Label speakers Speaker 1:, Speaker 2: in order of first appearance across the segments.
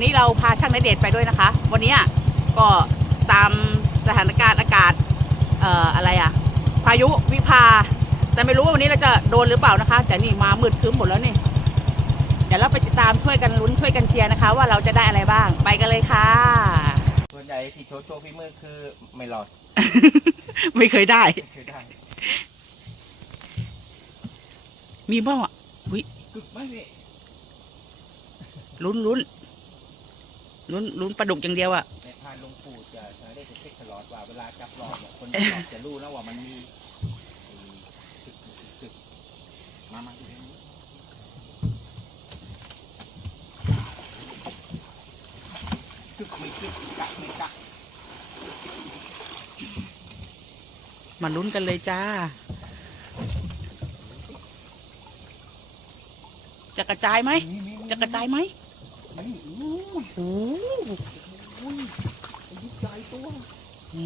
Speaker 1: วันนี้เราพาช่างนเดชน์ไปด้วยนะคะ วันนี้ก็ตามสถานการณ์อากาศเอ่ออะไรอะพายุวิภา แต่ไม่รู้ว่าวันนี้เราจะโดนหรือเปล่านะคะ แต่นี่มามืดครึ้มหมดแล้วนี่ เดี๋ยวเราไปติดตามช่วยกันลุ้นช่วยกันเชียร์นะคะ ว่าเราจะได้อะไรบ้างไปกันเลยค่ะ
Speaker 2: ส่วนใหญ่ที่โชว์โชว์ฝีมือคือไม่หลอด
Speaker 1: ไม่เคยได้
Speaker 2: เคยได้
Speaker 1: มีบ้างอะอุ้ย
Speaker 2: กึกไม่พี่
Speaker 1: ลุ้นลุ้น ลุ้นลุ้นปลาดุกอย่างเดียวอะ
Speaker 2: ในพานหลวงปู่จะจะได้จะเช็คตลอดว่าเวลาจับหลอดเนี่ยคนจับหลอดจะรู้นะว่ามันมีศึกกึกกึกมามาดูดิกึกไม่กึกกักไม่กัก
Speaker 1: มาลุ้นกันเลยจ้าจะกระจายไหม จะกระจายไหม
Speaker 2: นี่อู้
Speaker 1: โอ้
Speaker 2: อุ้ยอายุใหญ่ตัว
Speaker 1: โห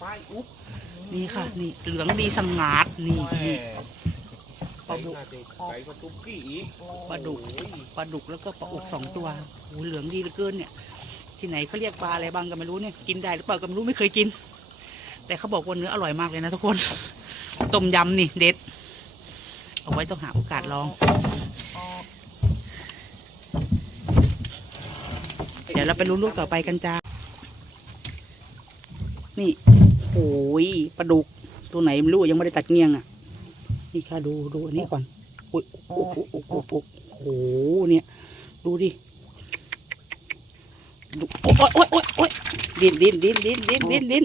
Speaker 2: ไปอุ๊บ
Speaker 1: นี่ค่ะ นี่เหลืองดีสงาดนี่นี่
Speaker 2: ปลาดุกใส่ปลาดุกกี่อีก
Speaker 1: ปลาดุก ปลาดุกแล้วก็ปลาอกสองตัวโอ้เหลืองดีเหลือเกินเนี่ย ที่ไหนเขาเรียกปลาอะไรบ้างก็ไม่รู้เนี่ย กินได้หรือเปล่าก็ไม่รู้ไม่ เคยกิน แต่เขาบอกว่าเนื้ออร่อยมากเลยนะทุกคน ต้มยำนี่เด็ด เอาไว้ต้องหาโอกาสลอง เดี๋ยวเราไปลุ้นลูกต่อไปกันจ้า นี่โอ้ยปลาดุกตัวไหนไม่รู้ยังไม่ได้ตัดเงียงอะ นี่ค่ะดูดูอันนี้ก่อนโอ้ยโอ้โหโอ้โหโอ้โหเนี่ย ดูดิ โอ้ยโอ้ยโอ้ยโอ้ยดิ้นดิ้นดิ้นดิ้นดิ้นดิ้นดิ้น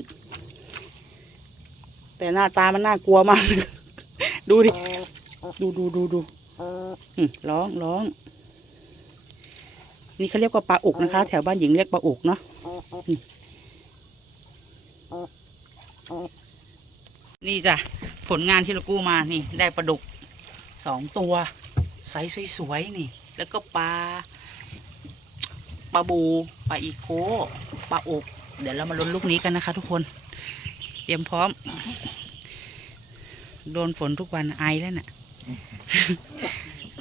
Speaker 1: แต่หน้าตามันน่ากลัวมาก ดูดิ ดูดูดูดูร้องร้อง นี่เขาเรียกว่าปลาอกนะคะ แถวบ้านหญิงเรียกปลาอกเนาะนี่นี่จ้ะ ผลงานที่เรากู้มานี่ ได้ปลาดุกสองตัวไซส์สวยๆนี่ แล้วก็ปลา ปลาบูปลาอีโคปลาอกเดี๋ยวเรามาลุ้นลูกนี้กันนะคะ ทุกคน เตรียมพร้อม โดนฝนทุกวันไอแล้วน่ะ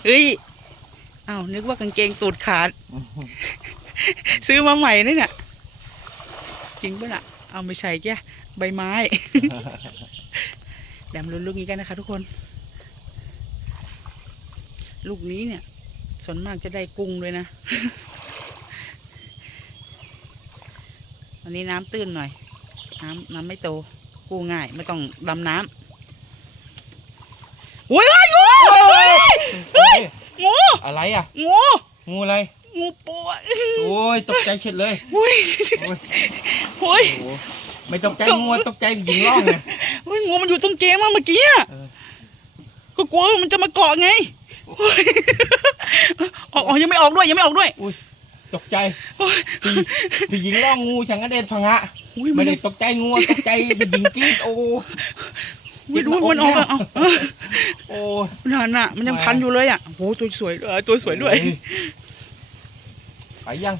Speaker 1: เฮ้ยเอ้านึกว่ากางเกงตูดขาด ซื้อมาใหม่นี่เนี่ยจริงปะน่ะ เอาไม่ใช่แกใบไม้แดมลุ้นลูกนี้กันนะคะ ทุกคน ลูกนี้เนี่ย ส่วนมากจะได้กุ้งด้วยนะ วั นนี้น้ำตื้นหน่อย น้ำน้ำไม่โต กู้ง่าย ไม่ต้องดำน้ำโอ้ยงูเฮ้ยงู
Speaker 2: อะไรอะ
Speaker 1: งู
Speaker 2: งูอะไร
Speaker 1: งูปัว
Speaker 2: โอ้ยตกใจเฉดเลย
Speaker 1: โอ้ย
Speaker 2: โอ้ย
Speaker 1: โอ้ย
Speaker 2: โอ้โหไม่ตกใจงูตกใจหญิงร้องไง
Speaker 1: โอ้ยงูมันอยู่ตรงเกมอะเมื่อกี้อะ
Speaker 2: เออ
Speaker 1: ก็กลัวว่ามันจะมาเกาะไงโอ้ยออกออกยังไม่ออกด้วยยังไม่ออกด้วย
Speaker 2: ตกใจ
Speaker 1: โอ้ย
Speaker 2: พี่หญิงร้องงูฉันก็เด็นพังะ
Speaker 1: อุ้ยมั
Speaker 2: ไม่
Speaker 1: น
Speaker 2: ได้ตกใจงูตกใจพี่หญิงกรีดโอ้
Speaker 1: ไม่รู้มันออกอะเอาเอา
Speaker 2: โอ้
Speaker 1: นั่นน่ะ มันยังพันอยู่เลยอะโอ้โหตัวสวยเออตัวสวยด้วย
Speaker 2: ไปยัง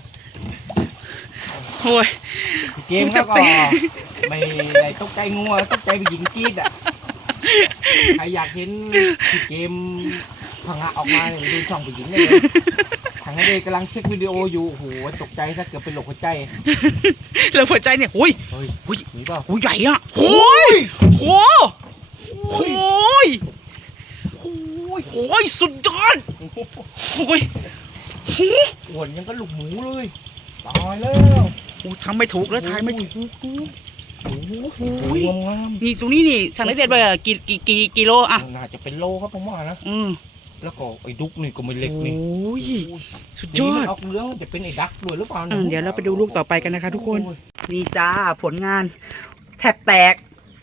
Speaker 1: โอ้ย
Speaker 2: เกมแล้วก็ไม่ได้ตกใจงูตกใจพี่หญิงกรีดอะใครอยากเห็นพี่เกม พังะออกมาเนี่ยดูช่องพี่หญิงเลยทางนั้นเองกำลังเช็ควิดีโออยู่โอ้โหตกใจถ้าเกิดเป็นโรคหัวใจ
Speaker 1: แล้วหัวใจเนี่ยโอ้ย
Speaker 2: เฮ้ย
Speaker 1: โอ้ย
Speaker 2: มีเปล่า
Speaker 1: โอ้ยใหญ่อะโอ้ยโอ้โอ้ยโอ้ยโอ้ยสุดยอดโอ้ยโอ้ย
Speaker 2: อ้วนยังก็ลูกหมูเลยตายแล้ว
Speaker 1: โอ้ยทำไม่ถูกแล้วทายไม่ถูก
Speaker 2: โอ้โห
Speaker 1: โอ้ย
Speaker 2: งาม
Speaker 1: นี่ตรงนี้นี่ช่างได้เด็ดไปอะกี่กี่กี่กิโลอะ
Speaker 2: น่าจะเป็นโลครับผมว่านะ
Speaker 1: อืม
Speaker 2: แล้วก็ไอ้ดุกนี่ก็ไม่เล็กนี่
Speaker 1: โอ้ยสุดย
Speaker 2: นี่
Speaker 1: อ
Speaker 2: มัน
Speaker 1: ด
Speaker 2: ออกเรื่องจะเป็นไอ้ดักด้วยหรือเปล่า
Speaker 1: อืมเดี๋ยวเราไปดูลูกต่อไปกันนะคะ ทุกคน นี่จ้าผลงาน แทบแตก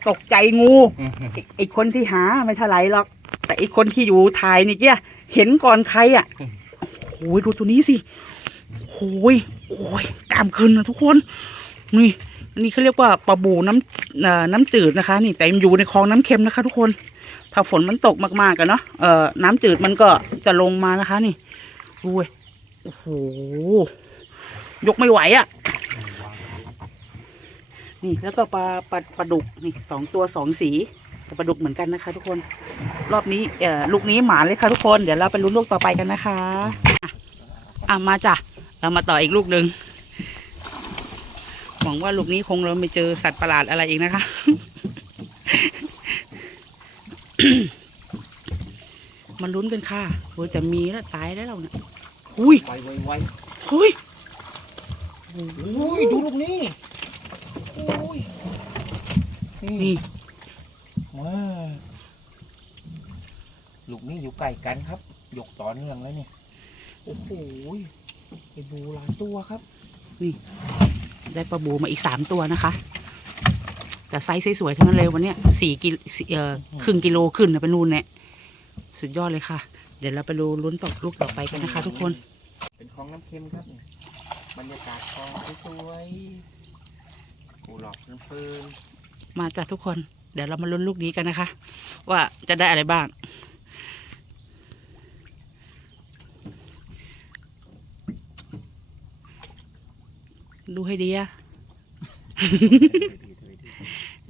Speaker 1: ตกใจงู
Speaker 2: อืม
Speaker 1: ไอ้ไอคนที่หาไม่เท่าไหรหรอก แต่ไอคนที่อยู่ถ่ายนี่เจ้ยเห็นก่อนใครอะโอ้ยดูตัวนี้สิโอ้ยโอ้ยกล้ามขึ้นนะทุกคน นี่อันนี้เขาเรียกว่าปลาบูน้ำเอ่อน้ำจืดนะคะ นี่แต่มันอยู่ในคลองน้ำเค็มนะคะ ทุกคน ถ้าฝนมันตกมากๆกันเนาะเอ่อน้ำจืดมันก็จะลงมานะคะ นี่ดูเว้ยโอ้โหยกไม่ไหวอะ นี่แล้วก็ปลาปลาปลาดุกนี่สองตัวสองสีปลาดุกเหมือนกันนะคะ ทุกคน รอบนี้เอ่อลูกนี้หมาเลยค่ะทุกคนเดี๋ยวเราไปลุ้นลูกต่อไปกันนะคะอะอะมาจ้ะเรามาต่ออีกลูกหนึ่งหวังว่าลูกนี้คงเราไม่เจอสัตว์ประหลาดอะไรอีกนะคะ มันลุ้นกันค่ะโอ้ยจะมีแล้วตายแล้วเราเนี่ยหุย
Speaker 2: ไปไวไว
Speaker 1: หุย
Speaker 2: ๆอุ้ยดูลูกนี้อุ้ยนี่
Speaker 1: นี่
Speaker 2: ว้าลูกนี้อยู่ใกล้กันครับ ยกต่อเนื่องแล้วนี่โอ้โหไปดูหลายตัวครับ
Speaker 1: ได้ปลาบูมาอีกสามตัวนะคะ แต่ไซส์สวยๆทั้งนั้นเลยวันเนี้ยสี่กิโลสี่เอ่อครึ่งกิโลขึ้นนะเป็นนู่นเนี่ยสุดยอดเลยค่ะ เดี๋ยวเราไปดูลุ้นต่อลูกต่อไปกันนะคะ ทุกคน
Speaker 2: เป็นคลองน้ำเค็มครับนี่บรรยากาศคลองสวยๆกูหลอกเพลิน
Speaker 1: มาจากทุกคน เดี๋ยวเรามาลุ้นลูกนี้กันนะคะ ว่าจะได้อะไรบ้างดูให้ดีอะ
Speaker 2: ๆ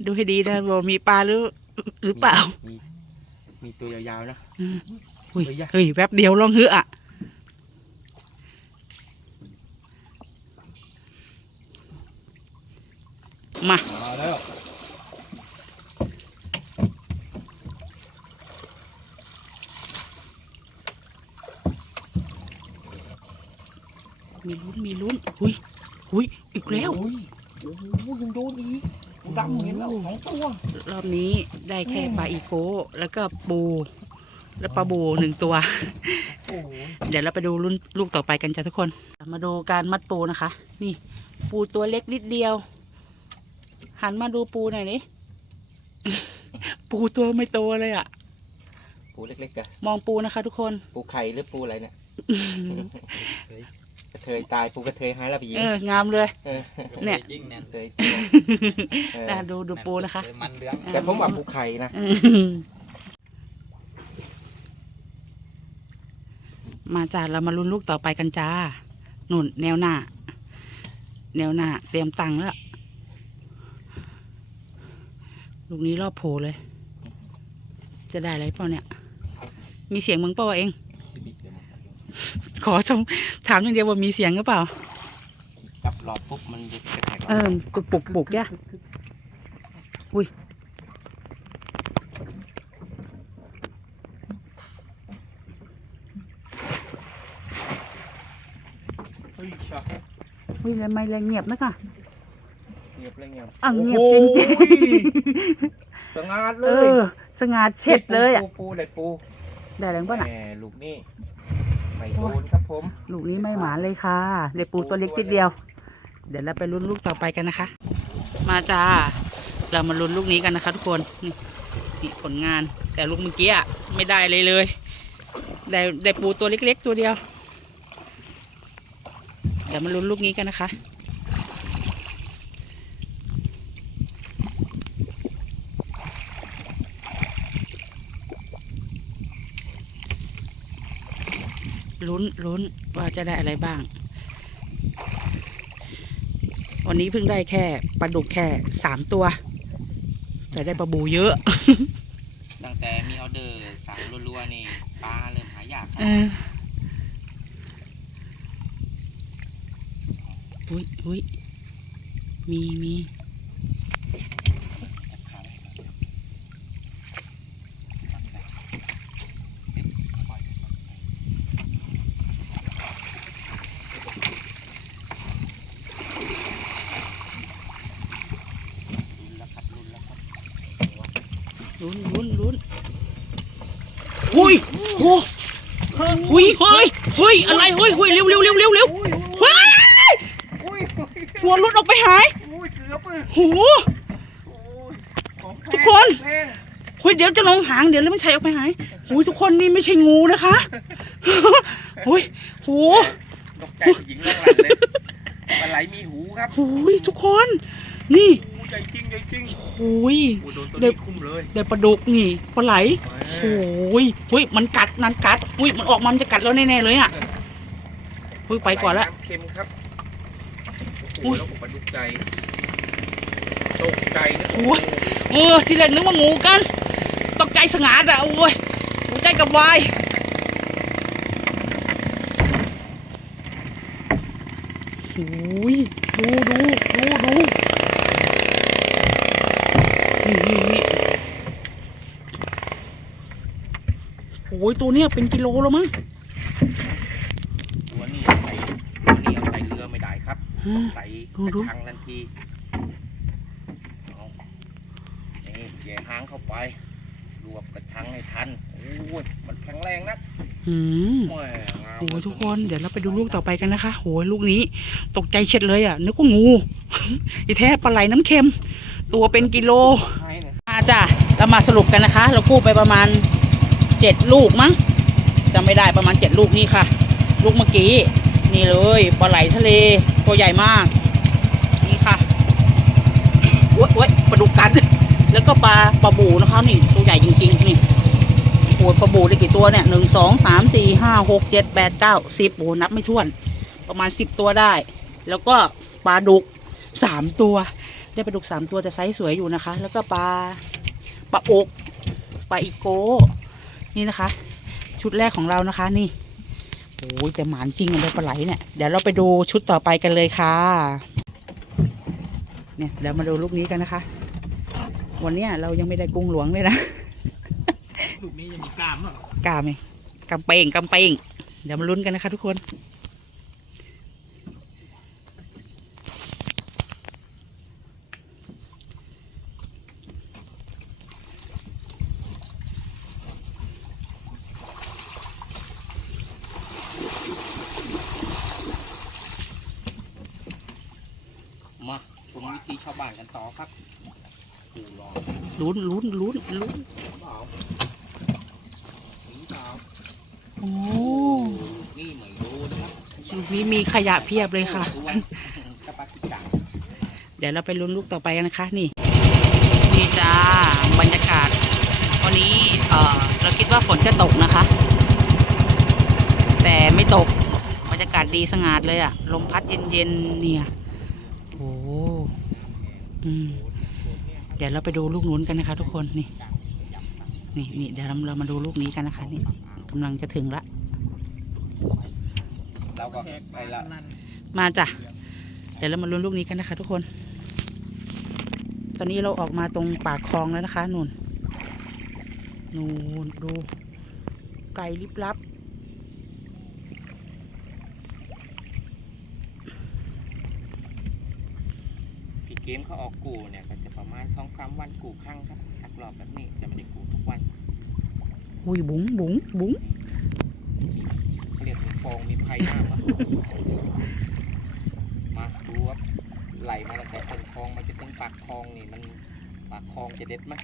Speaker 1: ดูให้ดีนะว่ามีปลาหรือ หรือเปล่า
Speaker 2: มีมีตัวยาวๆนะ
Speaker 1: อืมอุ้ย
Speaker 2: เฮ้ยยะ
Speaker 1: เฮ้ยแป๊บเดียวลองเหือะอะมา
Speaker 2: มาแล้ว
Speaker 1: มีลุ้นมีลุ้นหุยหุยอีกแล้ว
Speaker 2: โอ้ย ดำเห็นแล้วสองตัว
Speaker 1: รอบนี้ได้แค่
Speaker 2: อืม
Speaker 1: ปลาอีโก้แล้วก็ปู แล้วปลาบูหนึ่งตัว
Speaker 2: โอ้โห
Speaker 1: เดี๋ยวเราไปดูรุ่นลูกต่อไปกันจ้ะทุกคน มาดูการมัดปูนะคะ นี่ ปูตัวเล็กนิดเดียว หันมาดูปูหน่อยนี่ปูตัวไม่โตเลยอะ่ะ
Speaker 2: ปูเล็กๆอะ
Speaker 1: มองปูนะคะ ทุกคน
Speaker 2: ปูไข่หรือปูอะไรเนี่ยกระ เทยตายปูกระเทยหายแล้วไปยิง
Speaker 1: เออ งามเลย
Speaker 2: เออ
Speaker 1: เนี่ย
Speaker 3: ยิ่งแน่น
Speaker 2: กระเทยตัวเออ
Speaker 1: น่าดูดูปูนะคะ
Speaker 3: มันเหลือง
Speaker 2: แต่ผมว่าปูไข่นะ
Speaker 1: อืมมาจ้าเรามาลุ้นลูกต่อไปกันจ้านุ่น แนวหน้า แนวหน้า เตรียมตังค์แล้ว ลูกนี้รอบโผล่เลย จะได้อะไรเปล่าเนี่ย มีเสียงมึงเปล่าวะเอง ขอชมถามอย่างเดียวว่ามีเสียงหรือเปล่า
Speaker 2: จับหลอดปุ๊บมันจะกระแทก
Speaker 1: เออกุกปุกปุกย่ะอุ้ย
Speaker 2: เฮ้ยช็อต
Speaker 1: อุ้ยทำไมแรงเงียบนะค่ะ
Speaker 2: เงียบเลยเงียบ
Speaker 1: อะเงียบจริง
Speaker 2: โอ้โหสงัด
Speaker 1: ๆ
Speaker 2: เล
Speaker 1: เอยอสงาดเช็ดเลยอะ
Speaker 2: ปูปูได้ปู
Speaker 1: ได้แรงป่ะน่ะ
Speaker 2: แหมลูกนี่ ไม่โดนครับผม
Speaker 1: ลูกนี้ไม่หมานเลยค่ะเดี๋ยวปูตัวเล็กนิดเดียว เดี๋ยวเราไปลุ้นลูกต่อไปกันนะคะ มาจ้า เรามาลุ้นลูกนี้กันนะคะ ทุกคนนี่นี่ผลงาน แต่ลูกเมื่อกี้อะไม่ได้เลยเลย ได้ได้ปูตัวเล็กๆ ตัวเดียว เดี๋ยวมาลุ้นลูกนี้กันนะคะ ลุ้นลุ้นว่าจะได้อะไรบ้าง วันนี้เพิ่งได้แค่ปลาดุกแค่สามตัว แต่ได้ปลาบูเยอะ
Speaker 3: ตั้งแต่มีออเดอร์สั่งรัวๆนี่ปลาเริ่มหายากค
Speaker 1: เอ
Speaker 3: รับ
Speaker 1: ออุ้ยอุ้ยมีมีลุ้นลุ้นลุ้นอุ้ยโอ้หุยเฮ้ยเฮ้ย อะไรเฮ้ยเฮ้ยเร็วเร็วเร็วเร็วเร็วเฮ้ย
Speaker 2: อุ้ย
Speaker 1: หัวหลุดออกไปหาย
Speaker 2: อุ้ยเกือบเลย
Speaker 1: หู
Speaker 2: ของแพง
Speaker 1: ทุกคน
Speaker 2: แพง
Speaker 1: เฮ้ยเดี๋ยวจะลงหางเดี๋ยวแล้วมันชัยออกไปหายหูยทุกคนนี่ไม่ใช่งูนะคะหุยหู
Speaker 2: ตกใจผู้หญิงล่างหลังเลยปลาไหลมีหูครับ
Speaker 1: หูยทุกคน นี่
Speaker 2: หูใจจริงใจจริง
Speaker 1: หูย
Speaker 2: โอ้โดนตัว
Speaker 1: เด็
Speaker 2: นี้
Speaker 1: บ
Speaker 2: คุ้มเลย
Speaker 1: เดี๋ยวปลาดุกนี่ปลาไหล
Speaker 2: เอ
Speaker 1: โอ้
Speaker 2: อย
Speaker 1: หุยมันกัดมันกัดหุยมันออกมามันจะกัดแล้วแน่ๆเลยอะ หุยไปก่อนละำ
Speaker 2: เค็มครับ
Speaker 1: อุ้
Speaker 2: โอ้
Speaker 1: ย
Speaker 2: โหแล้วผมประดุกใจตกใจนะ
Speaker 1: โอ้ยเออทีแรกนึกว่างูกัน ตกใจสงาดอะ โอ้ยตกใจกับวาย โอ้ยดูดูดูดูนี่นี่นี่โอ้ยตัวเนี้ยเป็นกิโลแล้วมั้ง
Speaker 2: ตัวนี้ใส่ตัวนี้เอาใส่เรือไม่ได้ ครับ
Speaker 1: อืม
Speaker 2: ใส่
Speaker 1: ดู
Speaker 2: ก
Speaker 1: ดู
Speaker 2: ระชังทันทีเอานี่แย่หางเข้าไปรวบกระชังให้ทันโอ้ยมันแข็งแรงนะ
Speaker 1: อืม
Speaker 2: โอ้ยงาม
Speaker 1: โอ้
Speaker 2: เลย
Speaker 1: ทุกคนเดี๋ยวเราไปดูลูกต่อไปกันนะคะโอ้ยลูกนี้ ตกใจเช็ดเลยอะนึกว่างูอีแท้ปลาไหลน้ำเค็ม ตัวเป็นกิโล
Speaker 2: ใช่เลย
Speaker 1: อาจ้ะเรามาสรุปกันนะคะ เรากู้ไปประมาณเจ็ดลูกมั้งจำไม่ได้ประมาณเจ็ดลูกนี่ค่ะ ลูกเมื่อกี้ นี่เลยปลาไหลทะเลตัวใหญ่มาก นี่ค่ะโอ้ยโอ้ยปลาดุกกัน แล้วก็ปลาปลาบูนะคะนี่ตัวใหญ่จริง ๆ นี่โอ้ปลาบูได้กี่ตัวเนี่ยหนึ่งสองสามสี่ห้าหกเจ็ดแปดเก้าสิบโอ้นับไม่ถ้วน ประมาณสิบตัวได้ แล้วก็ปลาดุกสามตัว ได้ปลาดุกสามตัวแต่ไซส์สวยอยู่นะคะ แล้วก็ปลาปลาอกปลาอีโก้นี่นะคะ ชุดแรกของเรานะคะ นี่ โอ้ยแต่หมานจริงเลยปลาไหลเนี่ย เดี๋ยวเราไปดูชุดต่อไปกันเลยค่ะ เนี่ยเดี๋ยวมาดูลูกนี้กันนะคะ วันเนี้ยเรายังไม่ได้กุ้งหลวงเลยนะ
Speaker 4: ลูกนี้ยังมีกล้ามเหรอก
Speaker 1: ล้าไหมกำเปงกำเปงเดี๋ยวมาลุ้นกันนะคะทุกคน
Speaker 2: มาชมวิธีชาวบ้านกันต่อครับปูรอ
Speaker 1: ลุ้นลุ้นลุ้นลุ้น
Speaker 2: เปล่าถึงเปล่า
Speaker 1: โอ้
Speaker 2: นี่ไม่รู้นะครับ
Speaker 1: ลูกนี้มีขยะเพียบเลยค่ะ
Speaker 2: ตัวกระปักกิจัง
Speaker 1: เดี๋ยวเราไปลุ้นลูกต่อไปกันนะคะ นี่ นี่จ้าบรรยากาศ วันนี้เออเราคิดว่าฝนจะตกนะคะ แต่ไม่ตกบรรยากาศดีสง่าดเลยอะลมพัดเย็นๆเนี่ยโอ้อืมเดี๋ยวเราไปดูลูกนู้นกันนะคะ ทุกคนนี่นี่นี่เดี๋ยวเราเรามาดูลูกนี้กันนะคะ นี่กำลังจะถึงละ
Speaker 2: เราก็ไปละ
Speaker 1: มาจ้ะเดี๋ยวเรามาลุ้นลูกนี้กันนะคะ ทุกคน ตอนนี้เราออกมาตรงปากคลองแล้วนะคะนู่นนู่นดูไก่ลิบลับ
Speaker 2: พี่เกมเขาออกกูเนี่ยก็ มาณสองสามวันกูครั้งครับทักรอบแบบนี้จะไม่ได้กูทุกวัน
Speaker 1: อุ้ยบุ๋งบุ๋งบุ๋ง
Speaker 2: เขาเรียกมีฟองมีไผ่หน้ามามาดูว่าไหลมาตั้งแต่ต้นคลองมาจะถึงปากคลองนี่มันปากคลองจะเด็ดไหม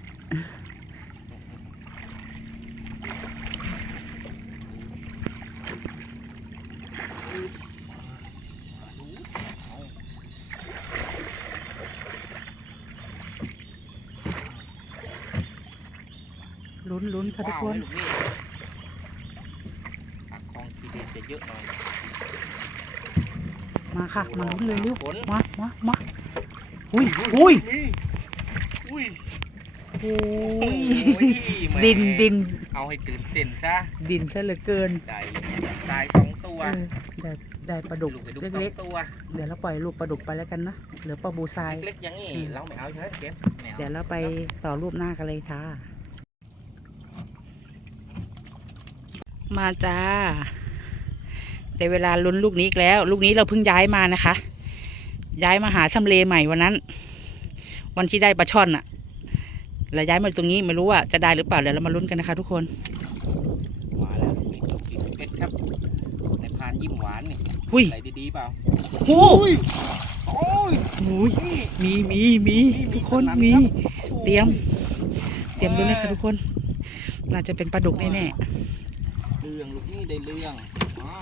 Speaker 1: ลุ้นลุ้นค่ะทุกคน
Speaker 2: ว้าวไหมลูกนี่ปากคลองทีเด็ดจะเยอะหน่อย
Speaker 1: มาค่ะมาลุ้นเลยเร็ว
Speaker 2: ฝน
Speaker 1: มามามาอุ้ยอุ้ย
Speaker 2: อุ้ย
Speaker 1: โอ้
Speaker 2: โอ้
Speaker 1: ย
Speaker 2: ยแหม
Speaker 1: ดินดิน
Speaker 2: เอาให้ตื่นเต้นซะ
Speaker 1: ดินซะเหลือเกิน
Speaker 2: ได้ได้สองตัว
Speaker 1: เออได้ได้ปลาดุก
Speaker 2: ลูกไปดูสอ
Speaker 1: เล็
Speaker 2: ง
Speaker 1: ก
Speaker 2: ตัว
Speaker 1: ๆเดี๋ยวเราปล่อยลูกปลาดุกไปแล้วกันนะเหลือปลาบูทราย
Speaker 2: เล็กๆอย่างนี้
Speaker 1: อืม
Speaker 2: เราไม่เอาใช่ไหมเกมไม่เอา
Speaker 1: เดี๋ยวเราไปต่อรูปหน้ากันเลยค่ะ มาจ้าได้เวลาลุ้นลูกนี้อีกแล้ว ลูกนี้เราเพิ่งย้ายมานะคะ ย้ายมาหาทำเลใหม่วันนั้น วันที่ได้ปลาช่อนอะเราย้ายมาตรงนี้ไม่รู้ว่าจะได้หรือเปล่าเดี๋ยวเรามาลุ้นกันนะคะ ทุกคน
Speaker 2: มาแล้วมีตัวกินเป็ดครับในพานยิ้มหวานนี่
Speaker 1: หุ้ย
Speaker 2: อะไรดีๆเปล่า
Speaker 1: โอ้
Speaker 2: โอ้ย
Speaker 1: โหมีมีมีทุกคนมี เตรียม เตรียมลุ้นเลยค่ะทุกคน น่าจะเป็นปลาดุกแน่
Speaker 2: เรื่องลูกนี่ได้เรื่องอ๋อ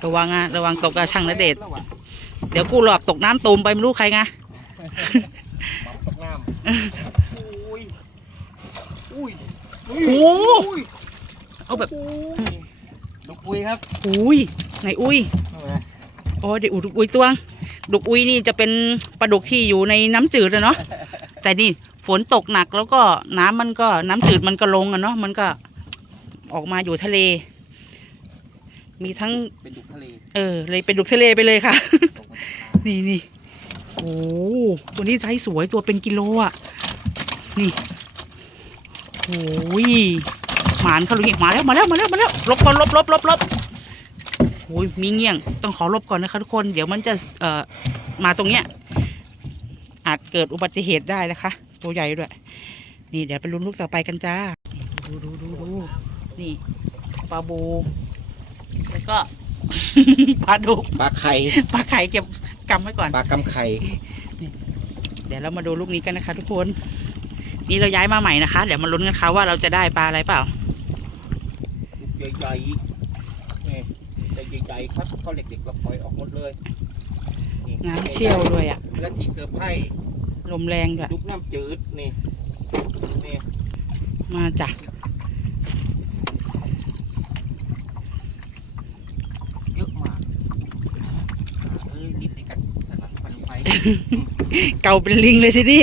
Speaker 1: ๆระวังอะระวังตกกระช่างนะเดช
Speaker 2: แล้วอะ
Speaker 1: เดี๋ยวกูหลอกตกน้ำตูมไปไม่รู้ใครไง
Speaker 2: มัมตกน้ำอุ้ยอุ้ย
Speaker 1: โอ้โหเอาแบบ
Speaker 2: ลูกอุ้ยครับ
Speaker 1: อุ้ยไหนอุ้ยโอ้เดี๋ยวอุดุกอุ้ยตวงดุกอุ้ยนี่จะเป็นปลาดุกที่อยู่ในน้ำจืดอะเนาะแต่นี่ฝนตกหนักแล้วก็น้ำมันก็น้ำจืดมันก็ลงอะเนาะมันก็ ออกมาอยู่ทะเล มีทั้ง
Speaker 2: เป็นดุกทะเล
Speaker 1: เออ เลยเป็นดุกทะเลไปเลยค่ะ นี่นี่โอ้ตัวนี้ไซส์สวยตัวเป็นกิโลอะ นี่โอ้ยหมานเขาลูกนี้มาแล้วมาแล้วมาแล้วมาแล้วหลบก่อนหลบหลบหลบหลบโอ้ยมีเงี้ยงต้องขอหลบก่อนนะคะทุกคนเดี๋ยวมันจะเอ่อมาตรงเนี้ย อาจเกิดอุบัติเหตุได้นะคะ ตัวใหญ่ด้วย นี่เดี๋ยวไปลุ้นลูกต่อไปกันจ้าดูดูดูดู นี่ปลาบู แล้วก็ ปลาดุก
Speaker 2: ปลาไข่
Speaker 1: ปลาไข่เก็บกำไว้ก่อน
Speaker 2: ปลากำไข่
Speaker 1: เดี๋ยวเรามาดูลูกนี้กันนะคะ ทุกคน นี่เราย้ายมาใหม่นะคะ เดี๋ยวมาลุ้นกันค่ะว่าเราจะได้ปลาอะไรเปล่า
Speaker 2: ลูกใหญ่ๆนี่ใหญ่ๆครับเขาเหล็กๆเราปล่อยออกหมดเลย
Speaker 1: น้ำเชี่ยวด้วยอะ
Speaker 2: แล้วทีเซอร์ไพรส์
Speaker 1: ลมแรงด้วย
Speaker 2: ยุกน้ำจืดนี่นี่
Speaker 1: มาจ้ะ
Speaker 2: เยอะมากเอ้ยนิดในกันสนั่นฟันไฟ
Speaker 1: เก่าเป็นลิงเลยทีนี้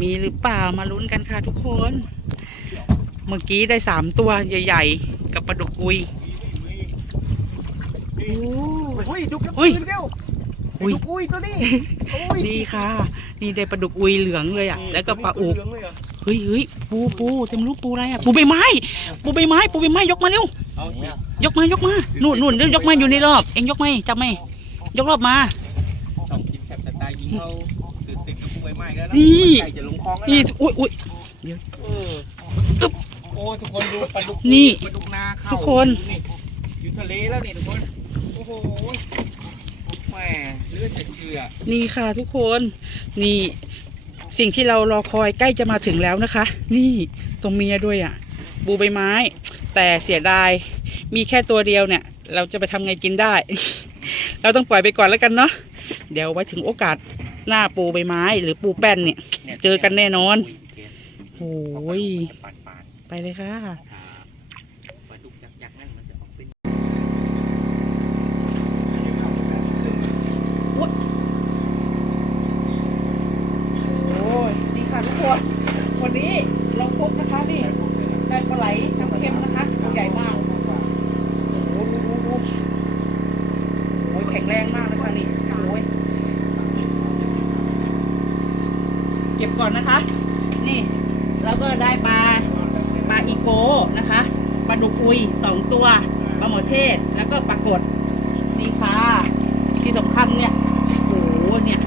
Speaker 1: มีหรือเปล่ามาลุ้นกันค่ะทุกคน เมื่อกี้ได้สามตัวใหญ่ๆ กับปลาดุกอุยโอ้
Speaker 2: อุ้ยดุกน้ำ
Speaker 1: อุ้ย
Speaker 2: จืดเร็ว
Speaker 1: อุ้ย
Speaker 2: ดุกอุ้ยตัวนี้โอ้ย
Speaker 1: นี่ค่ะ นี่ได้ปลาดุกอุยเหลืองเลยอะ แล้วก็ปลาอุก
Speaker 2: เหลืงเลยเหรอ
Speaker 1: เฮ้ยเฮ้ยปูปูเต็มรูปปูอะไรอะ ปูใบไม้ ปูใบไม้ ปูใบไม้ยกมาเร็ว
Speaker 2: เอาเนี่ย
Speaker 1: ยกมายกมา นู่นนู่นเดี๋ยวยกมาอยู่ในรอบ เอ็งยกไหมจับไหมยกรอบมา
Speaker 2: ต้องกินแคบแต่ตายยิงเขาตื่นเต้นกับผู้ใบไม้กันแล้ว
Speaker 1: นี่
Speaker 2: ใกล้จะลงคลองแล้ว
Speaker 1: นี่
Speaker 2: นะ
Speaker 1: อุ้ยอุ้ย
Speaker 2: เออโอ้ยทุกคนดูปลาดุก
Speaker 1: นี่
Speaker 2: ปลาดุกนาเข้า
Speaker 1: ทุกคน
Speaker 2: นี่อยู่ทะเลแล้วนี่ทุกคน โอ้โหแหม เลือดจะเชื่อ
Speaker 1: นี่ค่ะทุกคนนี่ สิ่งที่เรารอคอยใกล้จะมาถึงแล้วนะคะ นี่ตรงเมียด้วยอะปูใบไม้ แต่เสียดาย มีแค่ตัวเดียวเนี่ย เราจะไปทำไงกินได้ เราต้องปล่อยไปก่อนแล้วกันเนาะเดี๋ยวไว้ถึงโอกาสหน้าปูใบไม้ หรือปูแป้นเนี่ย เจอกันแน่นอนโอ้ย
Speaker 3: ปาดปาด
Speaker 1: ไปเลยค่ะ
Speaker 3: ๆปลาดุกยักษ์ๆนั่นมันจะออกเป็น
Speaker 1: โอ้ยนี่ค่ะทุกคนวันนี้เราพบนะคะนี่ได้ปลาไหลน้ำเค็มนะคะตัวใหญ่มาก โอ้โหดูดูดูโอ้ยแข็งแรงมากนะคะนี่โอ้ยเก็บก่อนนะคะ นี่แล้วก็ได้ปลาปลาอีโกนะคะปลาดุกอุย สองตัวปลาหมอเทศแล้วก็ปลากดนี่ค่ะ ที่สำคัญเนี่ยโอ้โหเนี่ย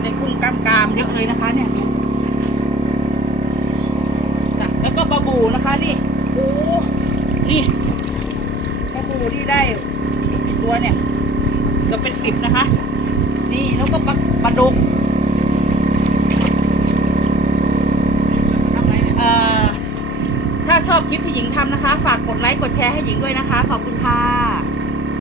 Speaker 1: ได้กุ้งกล้ามกามเยอะเลยนะคะเนี่ยแล้วก็ปลาบูนะคะนี่โอ้นี่ปลาบูที่ได้กี่ตัวเนี่ยเกือบเป็นสิบนะคะ นี่แล้วก็ปลาปลาดุกเอ่อถ้าชอบ คลิปที่หญิงทำนะคะ ฝากกดไลค์กดแชร์ให้หญิงด้วยนะคะ ขอบคุณค่ะ